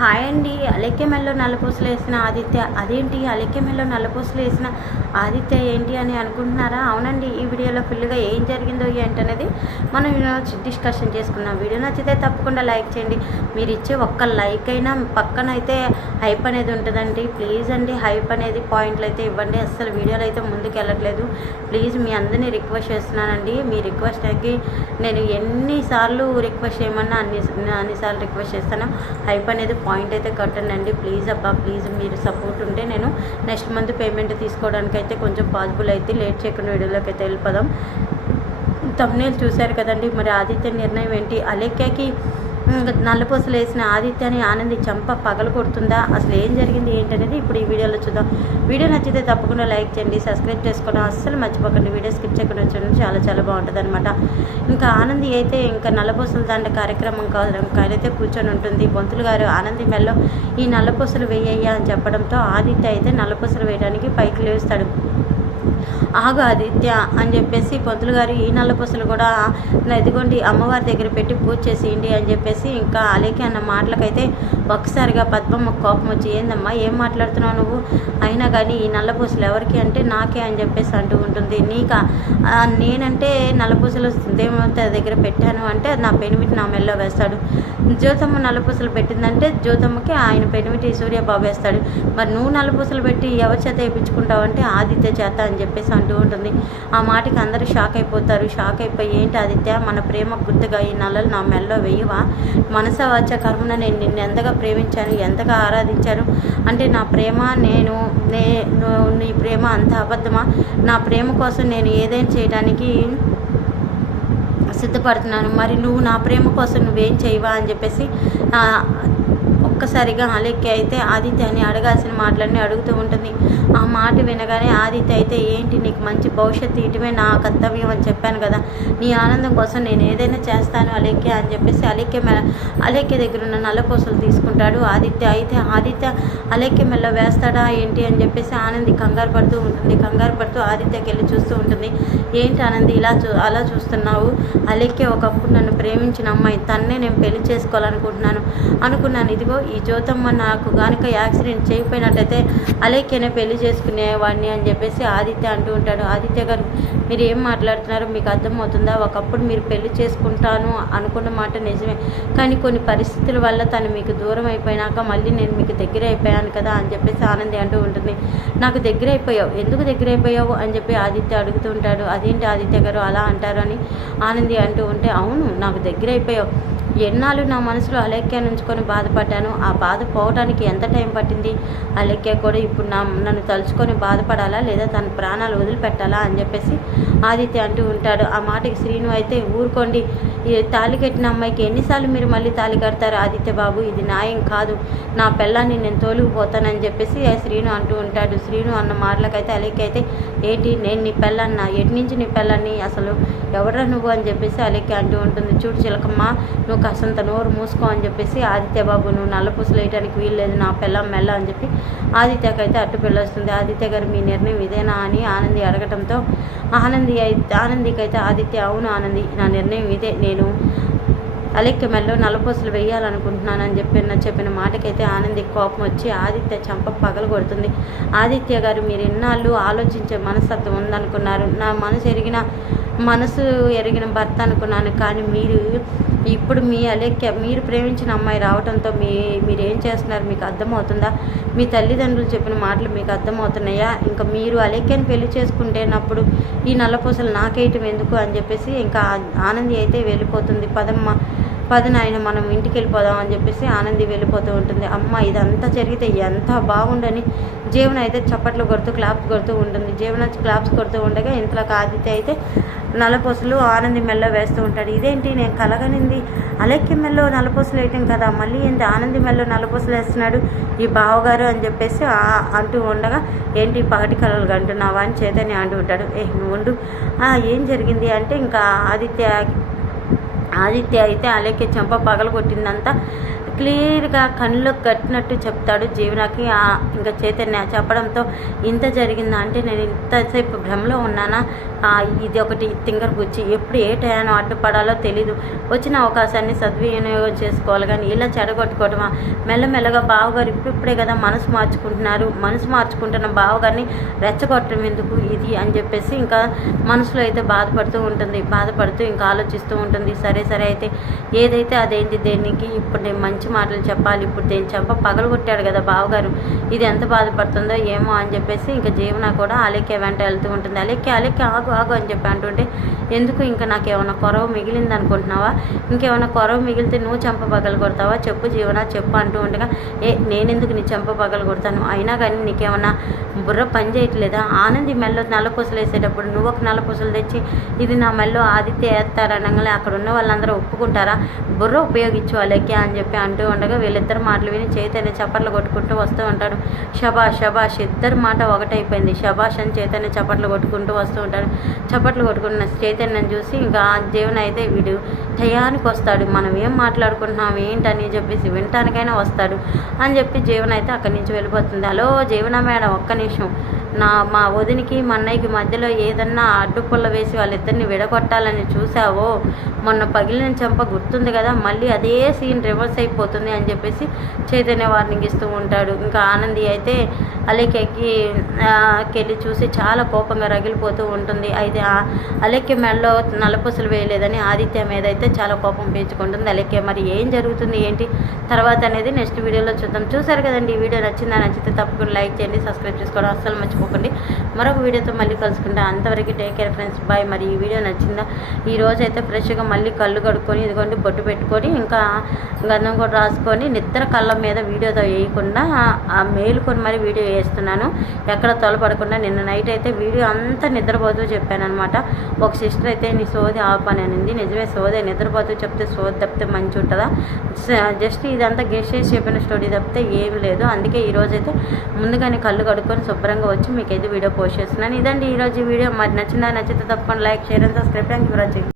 Hi అండి. అలెక్కె మెల్లో నల్లపూసలు వేసిన ఆదిత్య, అదేంటి అలెక్కె మెల్లో నల్లపూసలు వేసిన ఆదిత్య ఏంటి అని అనుకుంటున్నారా? అవునండి, ఈ వీడియోలో ఫుల్గా ఏం జరిగిందో ఏంటనేది మనం డిస్కషన్ చేసుకున్నాం. వీడియో నచ్చితే తప్పకుండా లైక్ చేయండి. మీరు ఇచ్చే ఒక్క లైక్ అయినా పక్కన అయితే హైప్ అనేది ఉంటుందండి. ప్లీజ్ అండి, హైప్ అనేది పాయింట్లు అయితే ఇవ్వండి. అస్సలు వీడియోలో అయితే ముందుకు వెళ్ళట్లేదు. ప్లీజ్ మీ అందరినీ రిక్వెస్ట్ చేస్తున్నానండి. మీ రిక్వెస్ట్కి నేను ఎన్నిసార్లు రిక్వెస్ట్ చేయమన్నా అన్నిసార్లు రిక్వెస్ట్ చేస్తాను. హైప్ అనేది పాయింట్ అయితే కట్టండి ప్లీజ్ అబ్బా, ప్లీజ్ మీరు సపోర్ట్ ఉంటే నేను నెక్స్ట్ మంత్ పేమెంట్ తీసుకోవడానికి అయితే కొంచెం పాసిబుల్ అయితే. లేట్ చేయకుండా వీడియోలోకి అయితే వెళ్ళిపోదాం. థంబ్నెయిల్ చూశారు కదండి, మరి ఆదిత్య నిర్ణయం ఏంటి? అలెక్యకి నల్లపూసలు వేసిన ఆదిత్యని ఆనంది చంప పగలు కొడుతుందా? అసలు ఏం జరిగింది ఏంటనేది ఇప్పుడు ఈ వీడియోలో చూద్దాం. వీడియో నచ్చితే తప్పకుండా లైక్ చేయండి, సబ్స్క్రైబ్ చేసుకోవడం అస్సలు మర్చిపోకండి. వీడియో స్కిప్ చేయకుండా చూడండి, చాలా చాలా బాగుంటుంది అనమాట. ఇంకా ఆనంది అయితే ఇంకా నల్లపూసలు దండ కార్యక్రమం అయితే కూర్చొని ఉంటుంది. బొంతులు గారు ఆనంది మెల్లో ఈ నల్లపూసలు వేయ్యా అని చెప్పడంతో ఆదిత్య అయితే నల్లపూసలు వేయడానికి పైకి లేస్తాడు. ఆగు ఆదిత్య అని చెప్పేసి పంతులు గారు ఈ నల్లపూసలు కూడా ఇదిగోండి అమ్మవారి దగ్గర పెట్టి పూజ చేసేయండి అని చెప్పేసి ఇంకా అలేకి అన్న మాటలకైతే ఒక్కసారిగా పద్మమ్మ కోపం వచ్చి, ఏందమ్మా ఏం మాట్లాడుతున్నావు నువ్వు? అయినా కానీ ఈ నల్లపూసలు ఎవరికి అంటే నాకే అని చెప్పేసి అంటూ ఉంటుంది. నేనంటే నల్లపూసలు దేవత దగ్గర పెట్టాను అంటే నా పెనిమిటి నా మెల్లో వేస్తాడు. జ్యోతమ్మ నల్లపూసలు పెట్టిందంటే జ్యోతమ్మకి ఆయన పెనిమిటి సూర్యబాబు వేస్తాడు. మరి నువ్వు నల్లపూసలు పెట్టి ఎవరి చేత వేయించుకుంటావు అంటే ఆదిత్య చేత అని చెప్పేసి అంటూ ఉంటుంది. ఆ మాటకి అందరూ షాక్ అయిపోతారు. షాక్ అయిపోయి, ఏంటి ఆదిత్య మన ప్రేమ గుర్తుగా ఈ నల్లలు నా మెల్లో వేయవా? మనస వచ్చే కర్మన నేను నిన్ను ఎంతగా ప్రేమించాను, ఎంతగా ఆరాధించాను అంటే నా ప్రేమ నీ ప్రేమ అంత అబద్ధమా? నా ప్రేమ కోసం నేను ఏదైనా చేయడానికి సిద్ధపడుతున్నాను. మరి నువ్వు నా ప్రేమ కోసం నువ్వేం చేయవా అని చెప్పేసి ఒక్కసారిగా అలెక్కి అయితే ఆదిత్యాన్ని అడగాల్సిన మాటలన్నీ అడుగుతూ ఉంటుంది. ఆ మాట వినగానే ఆదిత్య అయితే, ఏంటి నీకు మంచి భవిష్యత్తు ఇటువే నా కర్తవ్యం అని చెప్పాను కదా, నీ ఆనందం కోసం నేను ఏదైనా చేస్తాను అలెక్కి అని చెప్పేసి అలెక్కి దగ్గర ఉన్న నల్లపూసలు తీసుకుంటాడు ఆదిత్య. అయితే ఆదిత్య అలెక్కి మెల్ల వేస్తాడా ఏంటి అని చెప్పేసి ఆనంది కంగారు పడుతూ ఉంటుంది. కంగారు పడుతూ ఆదిత్యకి వెళ్ళి చూస్తూ ఉంటుంది. ఏంటి ఆనంది అలా చూస్తున్నావు? అలెక్కి ఒకప్పుడు నన్ను ప్రేమించిన అమ్మాయి, తన్నే నేను పెళ్లి అనుకున్నాను. ఇదిగో ఈ జ్యోతమ్మ నాకు కనుక యాక్సిడెంట్ చేయకపోయినట్టయితే అలేఖ్యనే పెళ్లి చేసుకునేవాడిని అని చెప్పేసి ఆదిత్య అంటూ ఉంటాడు. ఆదిత్య గారు మీరు ఏం మాట్లాడుతున్నారో మీకు అర్థమవుతుందా? ఒకప్పుడు మీరు పెళ్లి చేసుకుంటాను అనుకున్న మాట నిజమే, కానీ కొన్ని పరిస్థితుల వల్ల తను మీకు దూరం అయిపోయినాక మళ్ళీ నేను మీకు దగ్గర అయిపోయాను కదా అని చెప్పేసి ఆనంది అంటూ ఉంటుంది. నాకు దగ్గర అయిపోయావు, ఎందుకు దగ్గర అయిపోయావు అని చెప్పి ఆదిత్య అడుగుతూ ఉంటాడు. అదేంటి ఆదిత్య గారు అలా అంటారు అని ఆనంది అంటూ ఉంటే, అవును నాకు దగ్గర అయిపోయావు. ఎన్నాళ్ళు నా మనసులో అలెక్య నుంచుకొని బాధపడ్డాను. ఆ బాధ పోవడానికి ఎంత టైం పట్టింది? అలెక్య కూడా ఇప్పుడు నన్ను తలుచుకొని బాధపడాలా లేదా తన ప్రాణాలు వదిలిపెట్టాలా అని చెప్పేసి ఆదిత్య అంటూ ఉంటాడు. ఆ మాటకి శ్రీను అయితే, ఊరుకోండి, తాళి కట్టిన అమ్మాయికి ఎన్నిసార్లు మీరు మళ్ళీ తాళి కడతారు ఆదిత్య బాబు? ఇది న్యాయం కాదు, నా పిల్లాన్ని నేను తోలుకుపోతానని చెప్పేసి శ్రీను అంటూ ఉంటాడు. శ్రీను అన్న మాటలకైతే అలెక్య అయితే, ఏంటి నేను నీ పిల్లన్నా? ఎటు నుంచి నీ పిల్లాన్ని? అసలు ఎవరా నువ్వు అని చెప్పేసి అలెక్య అంటూ ఉంటుంది. చూడు చిలకమ్మ, నువ్వు కాసంత నోరు మూసుకో అని చెప్పేసి ఆదిత్య బాబు నువ్వు నల్లపూసలు వేయడానికి వీల్లేదు, నా పిల్లం మెల్ల అని చెప్పి ఆదిత్యకైతే అట్టు పిల్లొస్తుంది. ఆదిత్య గారు మీ నిర్ణయం ఇదేనా అని ఆనంది అడగటంతో ఆనందికైతే ఆదిత్య, అవును ఆనంది, నా నిర్ణయం ఇదే, నేను అలెక్య మెల్లో నల్లపూసలు వేయాలనుకుంటున్నానని చెప్పిన మాటకైతే ఆనంది కోపం వచ్చి ఆదిత్య చంప పగలు కొడుతుంది. ఆదిత్య గారు మీరు ఎన్నాళ్ళు ఆలోచించే మనస్తత్వం ఉందనుకున్నారు, నా మనసు ఎరిగిన భర్త అనుకున్నాను, కానీ ఇప్పుడు మీ అలెక్య మీరు ప్రేమించిన అమ్మాయి రావడంతో మీరేం చేస్తున్నారు మీకు అర్థమవుతుందా? మీ తల్లిదండ్రులు చెప్పిన మాటలు మీకు అర్థమవుతున్నాయా? ఇంకా మీరు అలెక్యని పెళ్లి చేసుకుంటేనప్పుడు ఈ నల్లపూసలు నాకేయటం ఎందుకు అని చెప్పేసి ఇంకా ఆనంది అయితే వెళ్ళిపోతుంది. పదనాయన మనం ఇంటికి వెళ్ళిపోదాం అని చెప్పేసి ఆనంది వెళ్ళిపోతూ ఉంటుంది. అమ్మ ఇదంతా జరిగితే ఎంత బాగుండని జీవన అయితే చప్పట్లు కొడుతూ క్లాప్స్ కొడుతూ ఉంటుంది. జీవన క్లాప్స్ కొడుతూ ఉండగా ఇంతలోకి ఆదిత్య అయితే నల్లపూసలు ఆనంది మెల్లో వేస్తూ ఉంటాడు. ఇదేంటి నేను కలగనింది అలెక్య మెల్లో నల్లపూసలు వేయటం కదా, మళ్ళీ ఏంటి ఆనంది మెల్లో నల్లపూసలు వేస్తున్నాడు ఈ బావగారు అని చెప్పేసి అంటూ ఉండగా, ఏంటి పగటి కలలు అంటున్నావా అని చైతన్య అంటూ ఉంటాడు. నువ్వు ఉండు, ఏం జరిగింది అంటే ఇంకా ఆదిత్య అయితే అలెక్య చెంప పగలు కొట్టిందంతా క్లియర్గా కళ్ళు కట్టినట్టు చెప్తాడు జీవనకి. ఇంకా చైతన్య చెప్పడంతో ఇంత జరిగిందా అంటే నేను ఇంతసేపు భ్రమలో ఉన్నానా, ఇది ఒకటి తింగర్ బుచ్చి, ఎప్పుడు ఏ టయానో అడ్డుపడాలో తెలీదు, వచ్చిన అవకాశాన్ని సద్వినియోగం చేసుకోవాలి కానీ ఇలా చెడగొట్టుకోవడమా. మెల్లమెల్లగా బావగారు ఇప్పుడిప్పుడే కదా మనసు మార్చుకుంటున్న బావగారిని రెచ్చగొట్టడం ఎందుకు ఇది అని చెప్పేసి ఇంకా మనసులో అయితే బాధపడుతూ ఇంకా ఆలోచిస్తూ ఉంటుంది. సరే అయితే ఏదైతే అదేంటి, దేనికి ఇప్పుడు నేను మంచి మాటలు చెప్పాలి, ఇప్పుడు దేని చెప్ప పగలగొట్టాడు కదా బావగారు, ఇది ఎంత బాధపడుతుందో ఏమో అని చెప్పేసి ఇంకా జీవన కూడా అలెక్కే వెంట వెళ్తూ ఉంటుంది. అలెక్కే ఆగు అని చెప్పి అంటుంటే, ఎందుకు ఇంకా నాకేమైనా కొరవ మిగిలింది అనుకుంటున్నావా, ఇంకేమైనా కొరవ మిగిలితే నువ్వు చెంప పగలు కొడతావా, చెప్పు జీవన చెప్పు అంటూ ఉండగా, నేనెందుకు నీ చెంప పగలు కొడతాను, అయినా కానీ నీకేమన్నా బుర్ర పని చేయట్లేదా, ఆనంది మెల్లో నల్లపూసలు వేసేటప్పుడు నువ్వు ఒక నల్లపూసలు తెచ్చి ఇది నా మెల్లో ఆదిత్య వేస్తారనగానే అక్కడ ఉన్న వాళ్ళందరూ ఒప్పుకుంటారా, బుర్ర ఉపయోగించు అలెక్కే అని చెప్పి అంటూ ఉండగా వీళ్ళిద్దరు మాటలు విని చైతన్య చప్పట్లు కొట్టుకుంటూ వస్తూ ఉంటాడు. శబాష్ ఇద్దరు మాట ఒకటైపోయింది. శబాష్ అని చైతన్య చప్పట్లు కొట్టుకుంటూ వస్తూ ఉంటాడు. చప్పట్లు కొట్టుకున్న చైతన్యం చూసి ఇంకా జీవన అయితే వీడు టయానికి వస్తాడు, మనం ఏం మాట్లాడుకుంటున్నాం ఏంటని చెప్పేసి వినటానికైనా వస్తాడు అని చెప్పి జీవన అయితే అక్కడి నుంచి వెళ్ళిపోతుంది. హలో జీవన మేడం, ఒక్క నిమిషం, మా వదినికి మా అన్నయ్యకి మధ్యలో ఏదన్నా అడ్డుపుల్ల వేసి వాళ్ళిద్దరిని విడగొట్టాలని చూసావో, మొన్న పగిలిన చెంప గుర్తుంది కదా, మళ్ళీ అదే సీన్ రివర్స్ అయిపోతుంది అని చెప్పేసి చైతన్య వార్నింగ్ ఇస్తూ ఉంటాడు. ఇంకా ఆనంది అయితే అలెక్కి వెళ్ళి చూసి చాలా కోపంగా రగిలిపోతూ ఉంటుంది. అయితే అలెక్కి మెడలో నల్లపూసలు వేయలేదని ఆదిత్య మీద అయితే చాలా కోపం పెంచుకుంటుంది అలెక్కి. మరి ఏం జరుగుతుంది ఏంటి తర్వాత అనేది నెక్స్ట్ వీడియోలో చూద్దాం. చూసారు కదండి, ఈ వీడియో నచ్చితే తప్పకుండా లైక్ చేయండి, సబ్స్క్రైబ్ చేసుకోవడం అస్సలు మర్చిపోకండి. మరొక వీడియోతో మళ్ళీ కలుసుకుంటా, అంతవరకు టేక్ కేర్ ఫ్రెండ్స్, బాయ్. మరి ఈ వీడియో నచ్చిందా, ఈరోజు అయితే ఫ్రెష్గా మళ్ళీ కళ్ళు కడుక్కొని ఇదిగోండి బొట్టు పెట్టుకొని ఇంకా గంధం కూడా రాసుకొని నిద్ర కళ్ళ మీద వీడియోతో వేయకుండా మేలుకొని మరి వీడియో వేస్తున్నాను, ఎక్కడ తొలపడకుండా. నిన్న నైట్ అయితే వీడియో అంతా నిద్రపోతూ చెప్పాను అనమాట. ఒక సిస్టర్ అయితే నీ సోది ఆపని అనింది. నిజమే, సోదే, నిద్రపోతూ చెప్తే సోది తప్పితే మంచి ఉంటుందా, జస్ట్ ఇదంతా గెస్ట్ చేసి చెప్పిన స్టోరీ తప్పితే ఏం లేదు. అందుకే ఈరోజైతే ముందుగానే కళ్ళు కడుక్కొని శుభ్రంగా వచ్చి మీకైతే వీడియో పోస్ట్ చేస్తున్నాను. ఇదండి ఈరోజు వీడియో. మరి నచ్చితే తప్పకుండా like, share and subscribe. Thank you for watching.